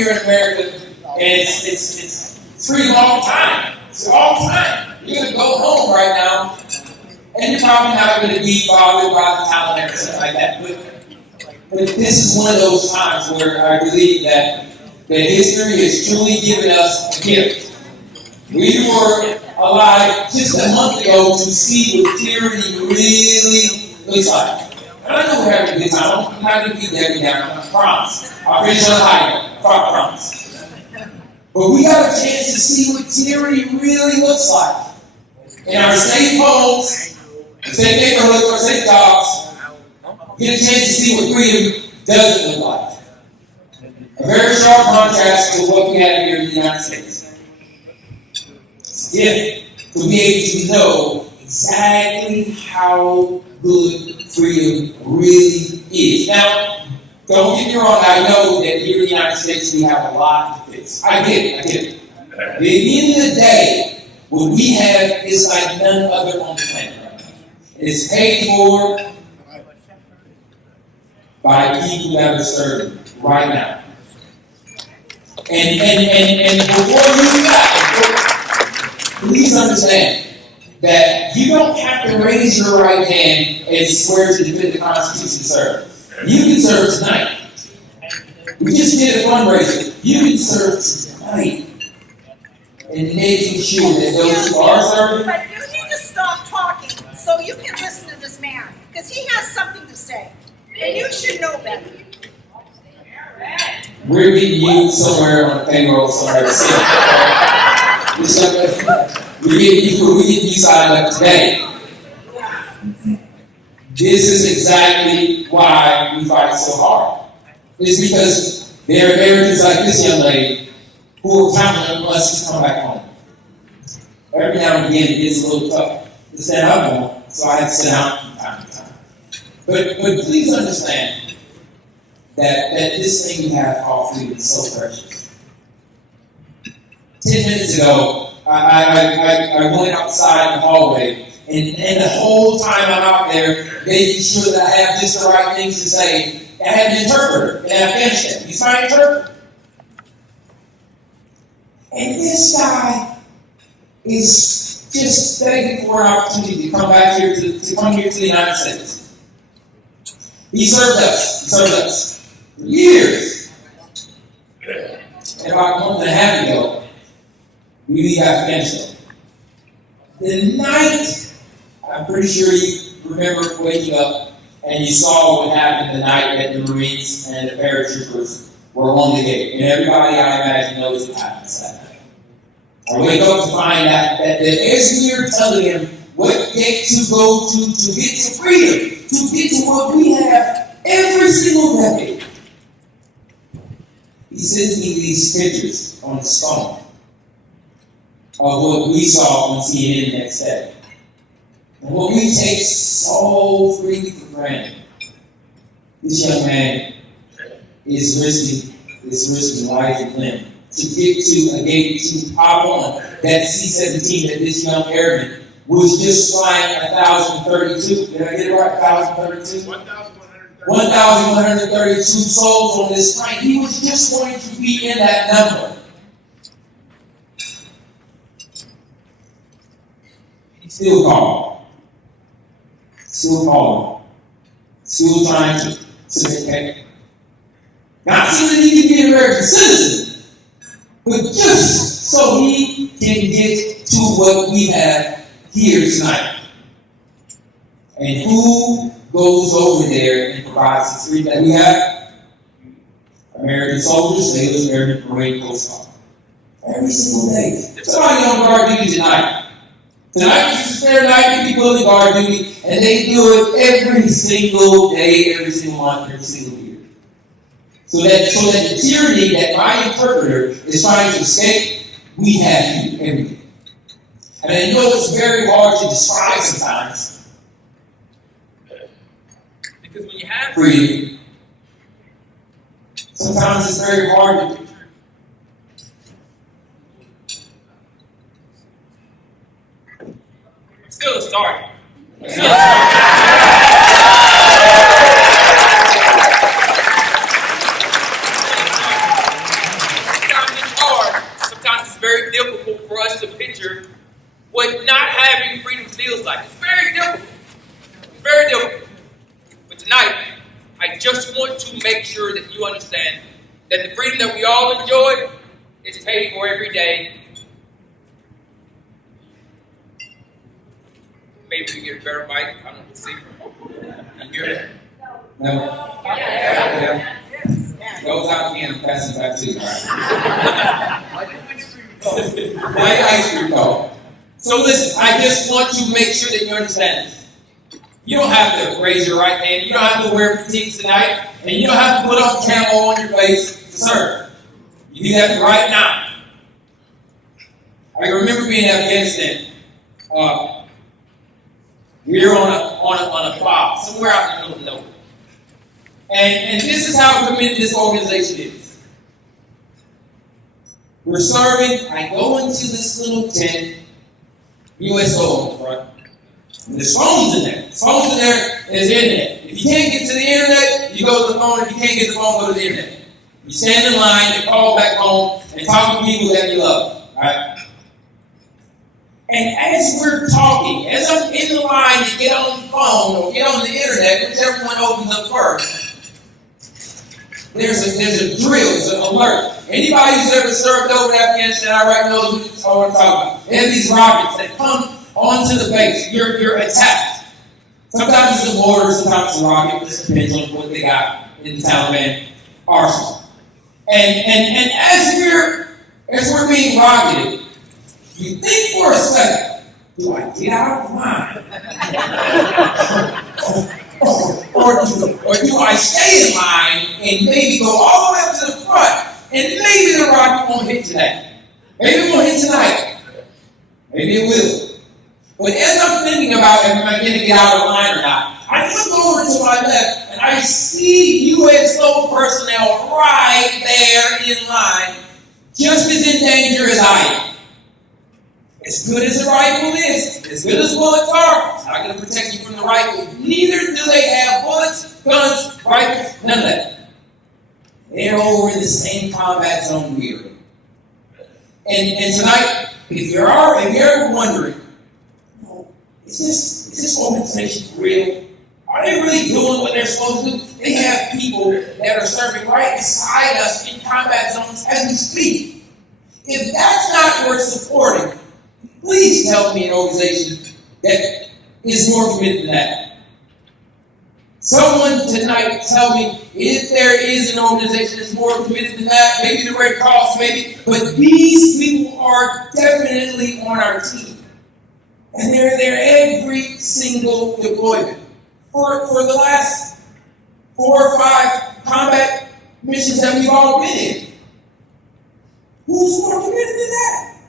here in America, and it's freedom all the time. It's all the time. You're going to go home right now, and you're probably not going to be bothered by the talent and stuff like that. But this is one of those times where I believe that history has truly given us a gift. We were alive just a month ago to see what tyranny really looks like. And I know we're having a good time. I'm not going to beat Debbie down. I promise. I'll finish on the high note. I promise. But we got a chance to see what tyranny really looks like. In our safe homes, safe neighborhoods, or safe jobs, get a chance to see what freedom doesn't look like. A very sharp contrast to what we have here in the United States. It's a gift to be able to know exactly how good freedom really is. Now, don't get me wrong, I know that here in the United States we have a lot to fix. I get it. But at the end of the day, what we have is like none other on the planet. It's paid for by people that are serving right now. And before you do that, please understand that you don't have to raise your right hand and swear to defend the Constitution to serve. You can serve tonight. We just did a fundraiser. You can serve tonight. And making sure that those who are serving. But you need to stop talking so you can listen to this man. Because he has something to say. And you should know better. We're getting you somewhere on the payroll somewhere to sit. We're getting you signed up today. This is exactly why we fight so hard. It's because there are Americans like this young lady who are counting on us to come back home. Every now and again, it gets a little tough to stand up on, so I have to sit down from time to time. But please understand that this thing we have called freedom is so precious. 10 minutes ago, I went outside in the hallway, and the whole time I'm out there, making sure that I have just the right things to say, I have an interpreter in Afghanistan. He's my interpreter. And this guy is just begging for an opportunity to come back here to come here to the United States. He served us for years. And about a month and a half ago, we leave Afghanistan. The night, I'm pretty sure you remember waking up and you saw what happened the night that the Marines and the paratroopers were on the gate. And everybody, I imagine, knows what happened that night. I wake up to find out that as we are telling him what gate to go to get to freedom, to get to what we have every single decade. He sends me these pictures on his phone of what we saw on CNN the next day. And what we take so freely for granted. This young man is risking life and limb to get to a gate to pop on that C-17 that this young airman was just flying 1,032. Did I get it right? 1,032? 1,132 souls on this plane. He was just going to be in that number. He's still calling. Still trying to make. Not so that he can be an American citizen, but just so he can get to what we have here tonight. And who goes over there and provides the freedom that we have? American soldiers, sailors, American Marine Coast Guard. Every single day. Somebody on guard duty tonight. Tonight is a spare night, people in guard duty, and they do it every single day, every single month, every single year. So that the tyranny that my interpreter is trying to escape, we have you every day. And I know it's very hard to describe sometimes. Because when you have freedom, sometimes it's very hard to. Still a start. what not having freedom feels like. It's very different. It's very different. But tonight, I just want to make sure that you understand that the freedom that we all enjoy is paid for every day. Maybe we get a better mic. I don't know. See. You hear that? No. Yeah. Goes out again. I'm passing back to you. My ice cream cone. So listen, I just want to make sure that you understand this. You don't have to raise your right hand. You don't have to wear fatigues tonight. And you don't have to put on camo on your face to serve. You do that right now. I remember being in Afghanistan. We were on a fob somewhere out in the middle of nowhere. And this is how committed this organization is. We're serving. I go into this little tent, USO on the front. And there's phones in there. Phones in there, there's internet. If you can't get to the internet, you go to the phone. If you can't get the phone, go to the internet. You stand in line and call back home and talk to people that you love. All right? And as we're talking, as I'm in the line to get on the phone or get on the internet, whichever one opens up first, there's a drill, there's an alert. Anybody who's ever served over in Afghanistan, I already knows what I'm talking about. They have these rockets that come onto the base. You're attacked. Sometimes it's a mortar, sometimes it's a rocket. It just depends on what they got in the Taliban arsenal. And as we're being rocketed, you think for a second, do I get out of line? or do I stay in line and maybe go all the way up to the front and maybe the rocket won't hit today? Maybe it won't hit tonight. Maybe it will. But as I'm thinking about am I going to get out of line or not, I look over to my left and I see USO personnel right there in line, just as in danger as I am. As good as a rifle is, as good as bullets are, it's not going to protect you from the rifle. Neither do they have bullets, guns, rifles, none of that. They're over in the same combat zone we are in. And tonight, if you're ever wondering, is this organization real? Are they really doing what they're supposed to do? They have people that are serving right beside us in combat zones as we speak. If that's not worth supporting, please tell me an organization that is more committed than that. Someone tonight tell me if there is an organization that's more committed than that, maybe the Red Cross, maybe, but these people are definitely on our team. And they're there every single deployment. For the last 4 or 5 combat missions that we've all been in. Who's more committed than that?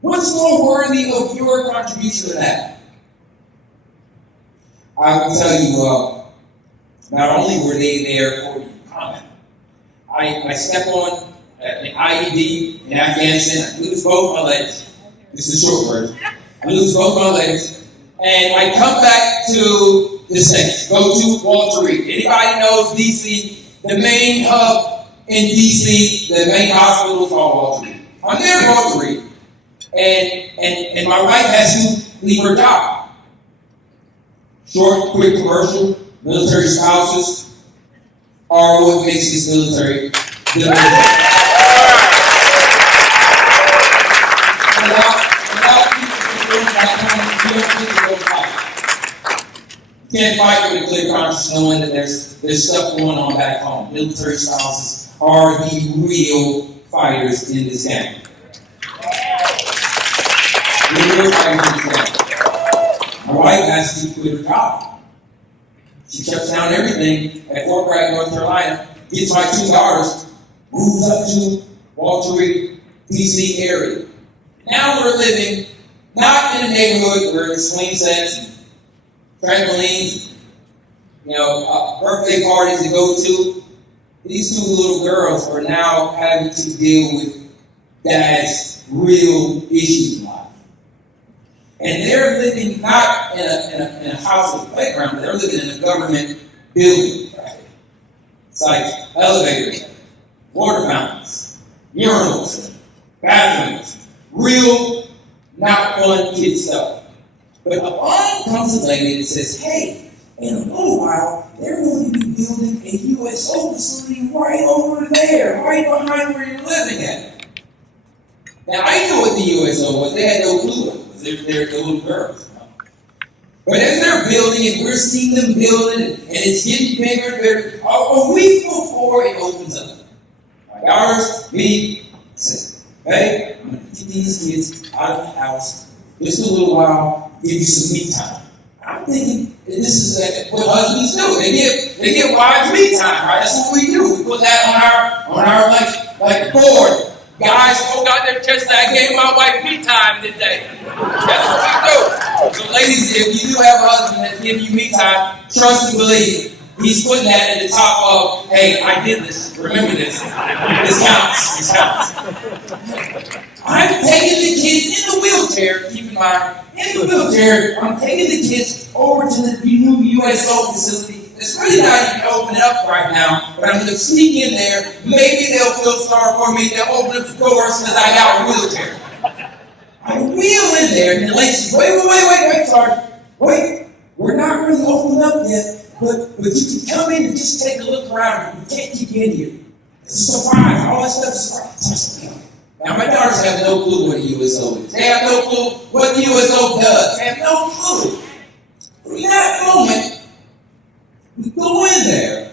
What's more worthy of your contribution to that? I will tell you, not only were they there for the combat, I stepped on an IED in Afghanistan. I lose both my legs. This is a short version. I lose both my legs. And I come back to the States, go to Walter Reed. Anybody knows D.C., the main hub in D.C., the main hospital is called Walter Reed. I'm there at Walter Reed. And my wife has to leave her job. Short, quick commercial. Military spouses are what makes this military. Can't fight with a clear conscience knowing that there's stuff going on back home. Military spouses are the real fighters in this game. My wife has to quit her job. She shuts down everything at Fort Bragg, North Carolina, gets my 2 daughters, moves up to Walter Reed, D.C. area. Now we're living not in a neighborhood where there's swing sets and trampolines, birthday parties to go to. These 2 little girls are now having to deal with dad's real issues in life. And they're living not in a house with a playground, but they're living in a government building. Right? It's like elevators, water fountains, urinals, bathrooms, real not fun kid stuff. But along comes a lady that says, hey, in a little while, they're going to be building a USO facility right over there, right behind where you're living at. Now, I knew what the USO was. They had no clue what it was. They're little girls. But as they're building it, we're seeing them building it, and it's getting bigger and bigger. A week before it opens up, my daughters, me, said, hey, I'm going to get these kids out of the house just a little while, give you some me time. I'm thinking this is what husbands do. They give wives me time, right? That's what we do. We put that on our like board. Guys spoke out their chest that I gave my wife me time today. That's what we do. So ladies, if you do have a husband that's giving you me time, trust and believe. He's putting that at the top of, hey, I did this. Remember this. This counts. This counts. I'm taking the kids in the wheelchair, keep in mind, in the wheelchair, I'm taking the kids over to the new USO facility. It's really not even open up right now, but I'm going to sneak in there. Maybe they'll feel sorry for me. They'll open up the doors because I got a wheelchair. I wheel in there, and the lady says, wait, Sergeant. Wait, we're not really open up yet, but you can come in and just take a look around. We can't keep you in here. It's a surprise. All that stuff is surprise. Now, my daughters have no clue what a USO is. They have no clue what the USO does. They have no clue. From that moment, we go in there,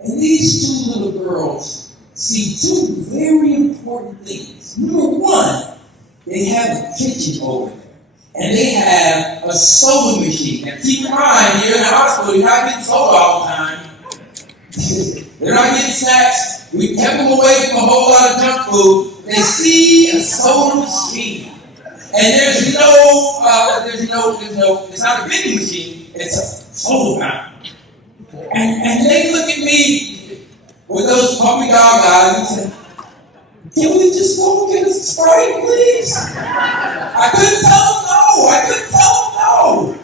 and these two little girls see two very important things. Number one, they have a kitchen over there, and they have a soda machine. Now keep in mind, you're in the hospital, you're not getting soda all the time. They're not getting snacks. We kept them away from a whole lot of junk food. They see a soda machine, and it's not a vending machine, it's a soda fountain. And they look at me with those puppy dog eyes and say, can we just go get a Sprite, please? I couldn't tell them no.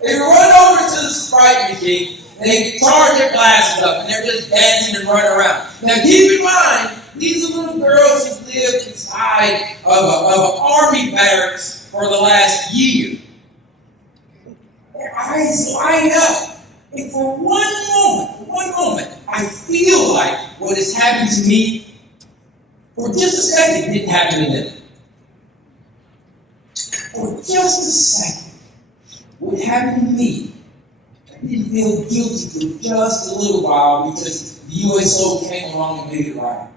They run over to the Sprite machine, and they charge their glasses up, and they're just dancing and running around. Now keep in mind, these are little girls who lived inside of an army barracks for the last year. Their eyes light up. And for one moment, I feel like what has happened to me for just a second didn't happen to them. For just a second, what happened to me, I didn't feel guilty for just a little while because the USO came along and made it right.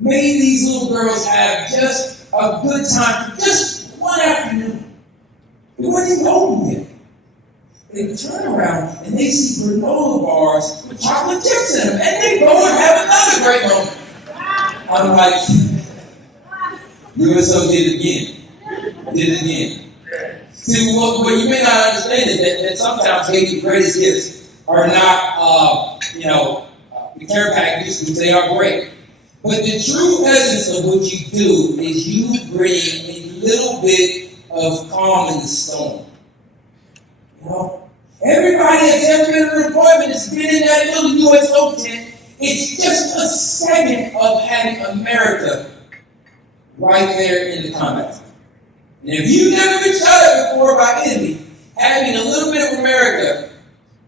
Made these little girls have just a good time for just one afternoon. It wasn't even open yet. They turn around and they see granola bars with chocolate chips in them, and they go and have another great moment. I'm like, USO did it again. See, what you may not understand is that sometimes maybe the greatest gifts are not, the care packages, which they are great. But the true essence of what you do is you bring a little bit of calm in the storm. You know? Everybody that's ever been in an appointment has been in that little USO tent. It's just a second of having America right there in the combat zone. And if you've never been shot at before by enemy, having a little bit of America,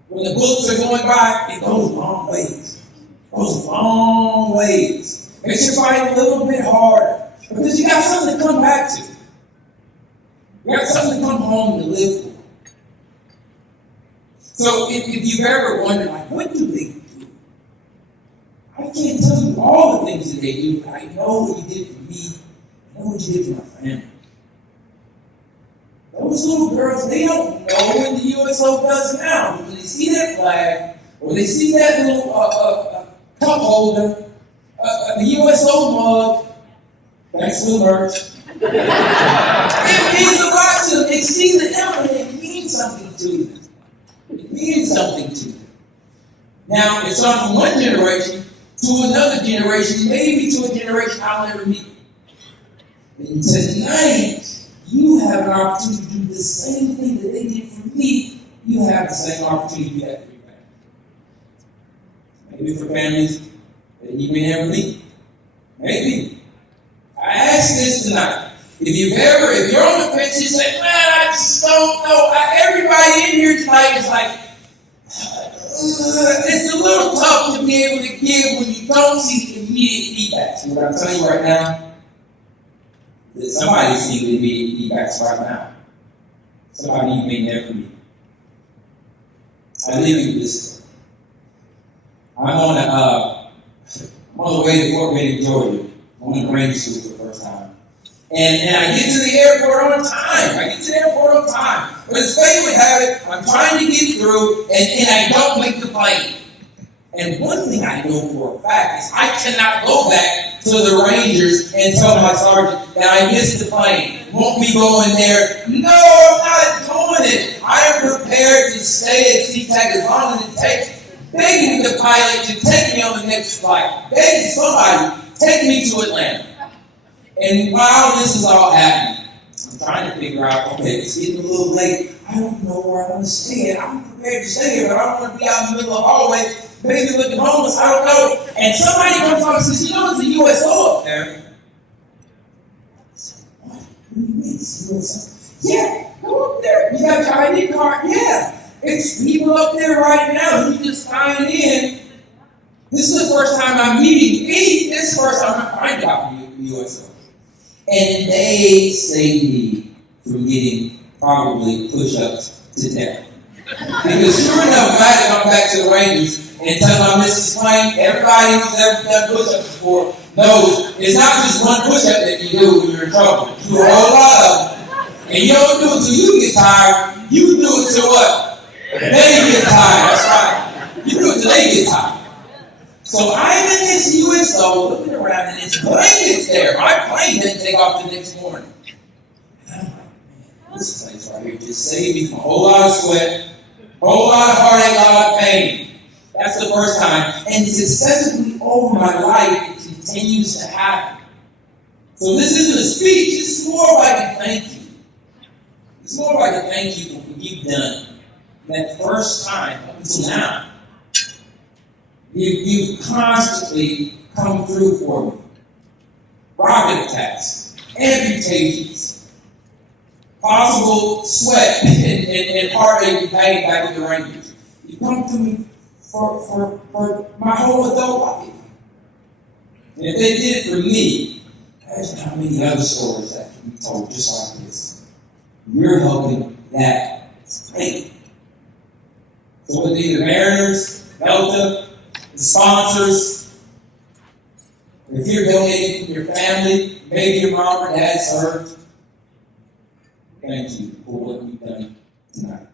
when the bullets are going by, it goes long ways. It goes long ways. Makes you fight a little bit harder. Because you got something to come back to. You got something to come home to live for. So if you've ever wondered, like, what do they do? I can't tell you all the things that they do, but I know what you did for me. I know what you did for my family. Those little girls, they don't know what the USO does now. When they see that flag, or they see that little cup holder, the USO mug, thanks for the merch. It means a lot to them. They see the emblem, it means something to them. It means something to them. Now, it's on from one generation to another generation, maybe to a generation I'll never meet. And tonight, you have an opportunity to do the same thing that they did for me. You have the same opportunity you had for your family. Maybe for families that you may never meet. Maybe. I ask this tonight. if you're on the fence, you say, man, I just don't know. Everybody in here tonight is like, it's a little tough to be able to give when you don't see immediate feedback. See what I'm telling you right now? That somebody's seeing immediate feedbacks right now. Somebody you may never meet. I live in this. I'm on the way to Fort Benning, Georgia. I'm on the Ranger School for the first time. And I get to the airport on time. But as fate would have it, I'm trying to get through, and I don't make the plane. And one thing I know for a fact is I cannot go back to the Rangers and tell my sergeant that I missed the plane. Won't be going there. No, I'm not doing it. I am prepared to stay at SeaTac as long as it takes. Begging the pilot to take me on the next flight. Begging somebody, take me to Atlanta. And while this is all happening, I'm trying to figure out, okay, it's getting a little late. I don't know where I want to stay at. I'm prepared to stay here, but I don't want to be out in the middle of the hallway, maybe looking homeless. I don't know. And somebody comes up and says, there's a USO up there. I said, what? What do you mean it's a USO? Yeah, go up there. You got your ID card? Yeah. It's people up there right now. You just sign in. This is the first time I'm meeting me. This is the first time I'm finding out from the USO. And they saved me from getting probably push-ups to death. Because sure enough, if I had to come back to the Rangers and tell them I missed this plane, everybody who's ever done push-ups before knows it's not just one push-up that you do when you're in trouble. You do a whole lot of them. And you don't do it till you get tired. You do it till what? They get tired. That's right. You do it till they get tired. So I'm in this USO looking around and this plane is there. My plane didn't take off the next morning. And I'm like, man, this place right here just saved me from a whole lot of sweat, a whole lot of heartache, a lot of pain. That's the first time. And successively over my life, it continues to happen. So this isn't a speech, it's more like a thank you. It's more like a thank you for what you've done that first time up until now. You've constantly come through for me. Rocket attacks, amputations, possible sweat and heartache and pain back with the Rangers. You come to me for my whole adult life. And if they did it for me, imagine how many other stories that can be told just like this. You're helping that. It's great. So with the Mariners, Delta, the sponsors, if you're donating from your family, maybe your mom or dad served, thank you for what you've done tonight.